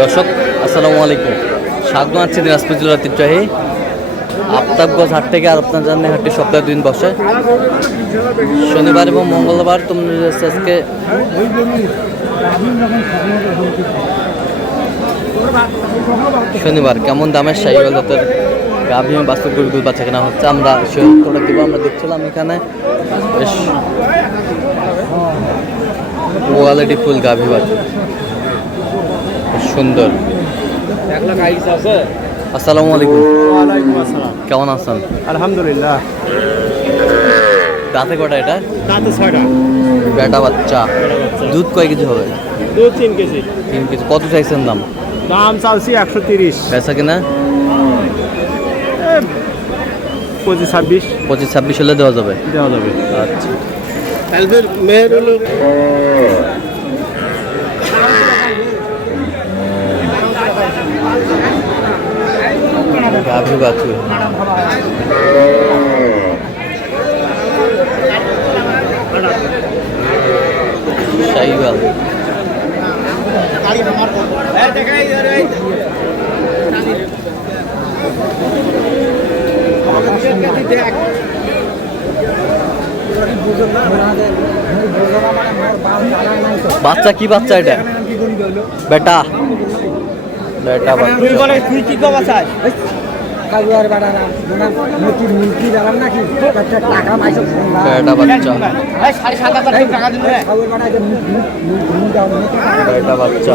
দর্শক আসসালামু আলাইকুম, স্বাগত জানাচ্ছি দিনাজপুর জেলার ঐতিহ্যবাহী আফতাবগঞ্জ হাট থেকে। আর আপনার জানেন হাটটি সপ্তাহে 2 দিন বসে, শনিবার এবং মঙ্গলবার। তোমরা আজকে শনিবার কেমন দামের শাহিওয়াল জাতের গাভী বাস্তব গরুগুলো বাচ্চা কেনা হচ্ছে, আমরা সে তথ্যটা দেবো। আমরা দেখছিলাম এখানে বেশ কোয়ালিটি ফুল গাভী বাচ্চা, সুন্দর। আসসালামু আলাইকুম। কেমন আছেন? আলহামদুলিল্লাহ। দাঁতে কটা এটা? দাঁতে 6টা। বেটা বাচ্চা। দুধ কয় কেজি হবে? দুধ 3 কেজি। 3 কেজি। কত চাইছেন দাম? দাম চালছি 130। বেচা কিনা 25-26। 25-26 হলে দেওয়া যাবে। আচ্ছা, গাভী বাছুর শাহিওয়াল। বাচ্চা কি বাচ্চা এটা? বেটা বেটা বাচ্চা। বেটা বাচ্চা, বেটা বাচ্চা।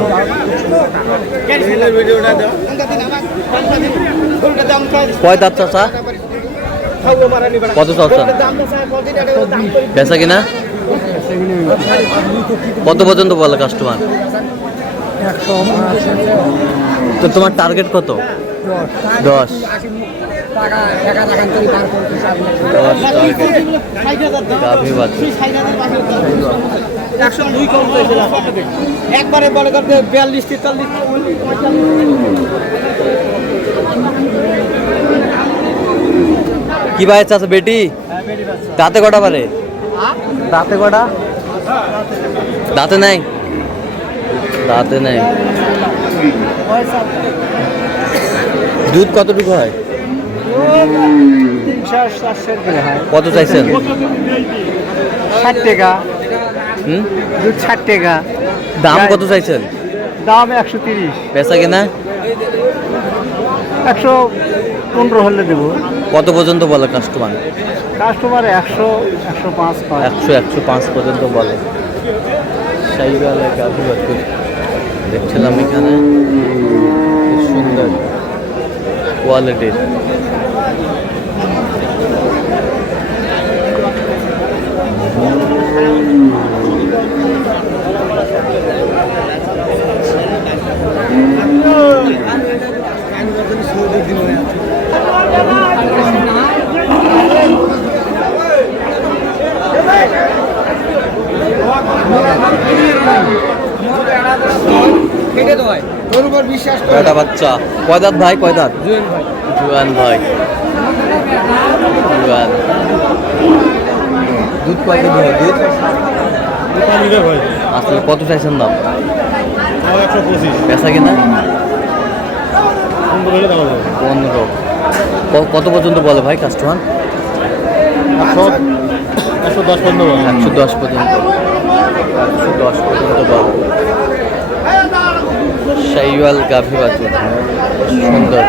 কয় দাঁত চাচা? কত চাচ্ছেন? বেচা কিনা কত পর্যন্ত বলে কাস্টমার? তো তোমার টার্গেট কত? 10। 10 টার্গেট। গাভী বাচ্চা একবারে বলে করতে 42-43। কি ভাই চাচা? বেটি দাঁতে কটা পারে? দাঁতে কটা? দাঁতে নাই, দাঁতে নাই। দুধ কতটুকু হয়? 300-400 হয়। কত চাইছেন? 60 টাকা। দুধ 60 টাকা। দাম কত চাইছেন? দাম 130। বেচা কিনা 115 হলে দেবো। কত পর্যন্ত বলে কাস্টমার? 100-105 হয়। 100-105 পর্যন্ত বলে। শাহিওয়াল গাভী বাছুর দেখছিলাম এখানে, খুব সুন্দর কোয়ালিটির। বেটা বাচ্চা। কয় দাঁত ভাই? কয় দাঁত? জুয়ান ভাই। জুয়ান। দুধ কয় কেজি হয়? দুধ আসলে কত চাইছেন দাম? 125। বেচা কিনা 15। কত পর্যন্ত বলে ভাই কাস্টমার? 110 পর্যন্ত। 110 পর্যন্ত। 110 পর্যন্ত বলে। শাহিওয়াল গাভী বাছুর সুন্দর।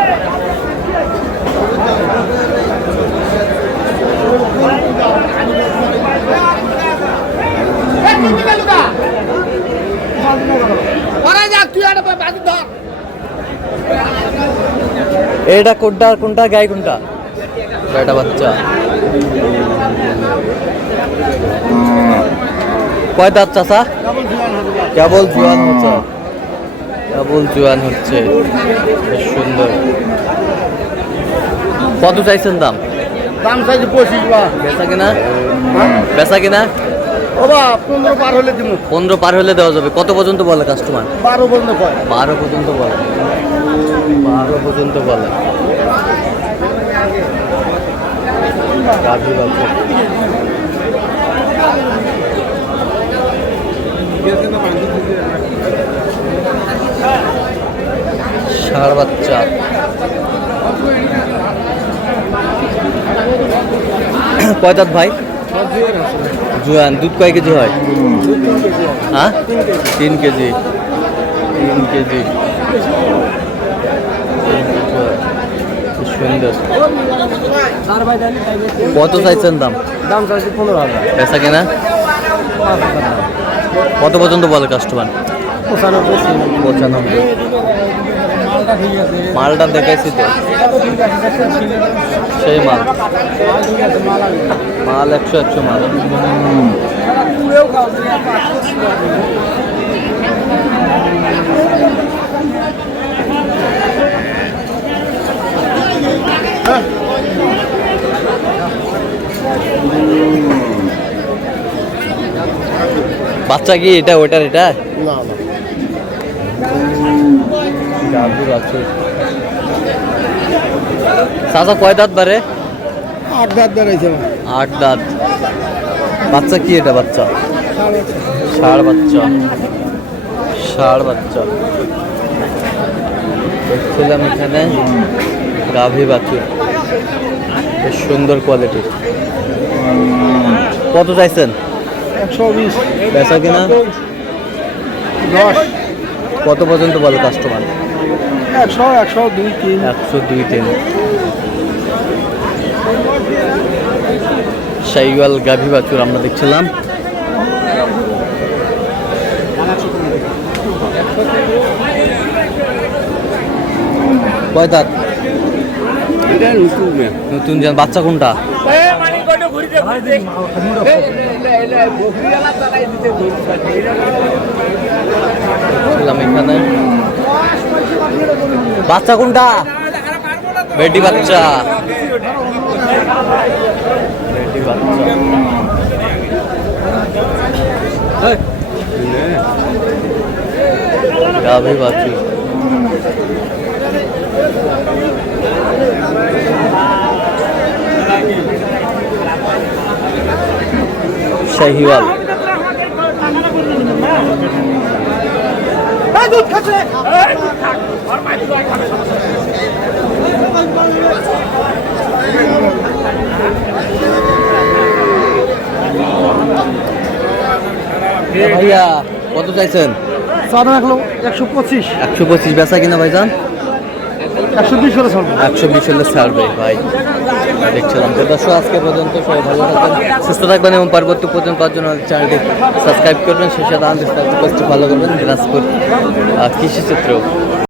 এটা কোনটা কোনটা গাই কোনটা? বেটা বাচ্চা। কয় দাঁত চাচা? কেবল জোয়ান হচ্ছে, কেবল জোয়ান হচ্ছে। বেশ সুন্দর। কত চাইছেন দাম? দাম চাইছে 25। বেচা কিনা? বেচা কিনা ও বা 15 পার হলে দিব। 15 পার হলে দেওয়া যাবে। কত পর্যন্ত বলে কাস্টমার? 12 পর্যন্ত কয়। 12 পর্যন্ত বলে। 12 পর্যন্ত বলে। গাভী বাচ্চা ষাঁড় বাচ্চা। কয় দাঁত ভাই? জুয়ান। দুধ কয় কেজি হয়? হ্যাঁ, 3 কেজি। 3 কেজি। খুব সুন্দর। কত চাইছেন দাম? দাম চাইছি 15,000। পেশা কেনা কত পর্যন্ত বলে কাস্টমার? 95। মালটা দেখাইছি তো, সেই মাল। মাল 100 মাল। বাচ্চা কি এটা ওটার? এটা না না, গাভীর বাছুর। চাচা কয় দাঁত বারে? 8 দাঁত বেড়াইছে। 8 দাঁত। বাচ্চা কি এটা? বাচ্চা ষাঁড় বাচ্চা। ষাঁড় বাচ্চা দেখছিলাম এখানে। গাভী বাছুর বেশ সুন্দর কোয়ালিটির। কত চাইছেন? 120। বেচা কিনা 10। কত পর্যন্ত বলে কাস্টমার? 100, 102, 3। 102, 3। শাইওয়াল গাভী বাছুর আমরা দেখছিলাম। কয় দাঁত? নতুন জাত। বাচ্চা কোনটা? দেখছিলাম এখানে। বাচ্চা কোনটা? বেটি বাচ্চা। বেটি বাচ্চা। গাভী বাছুর। শাহিওয়াল। ভাইয়া কত চাইছেন? 125। 125। বেচা কিনা ভাইজান? 120 হলে চলবে। 120 হলে ছাড়বে ভাই। দেখছিলাম তো দর্শক, আজকে পর্যন্ত সবাই ভালো থাকবেন, সুস্থ থাকবেন এবং পরবর্তী পর্যন্ত পাওয়ার জন্য চ্যানেলটি সাবস্ক্রাইব করবেন। সেই সাথে আনন্দ ফলো করবেন। দিনাজপুর কৃষি চিত্র।